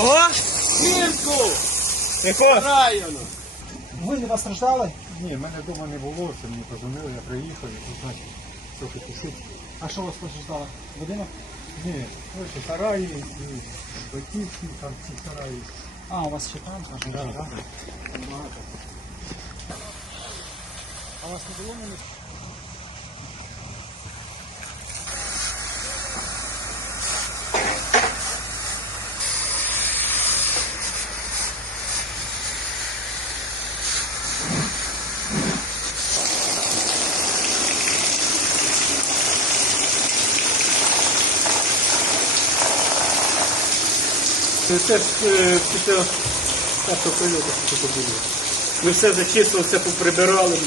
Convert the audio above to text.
Кого? Кільку! Якого? Району! Ви не постраждали? Ні, в мене вдома не було, це мені позвонили, я приїхав, і тут, значить, трохи тушить. А що вас постраждало? Будинок? Ні, ось сараї, і батьківські, там ці сараї. А, у вас ще там? Да, вже. да. А у вас не було? Це ж е, після першого прильоту було. Ми все зачистили, все поприбирали.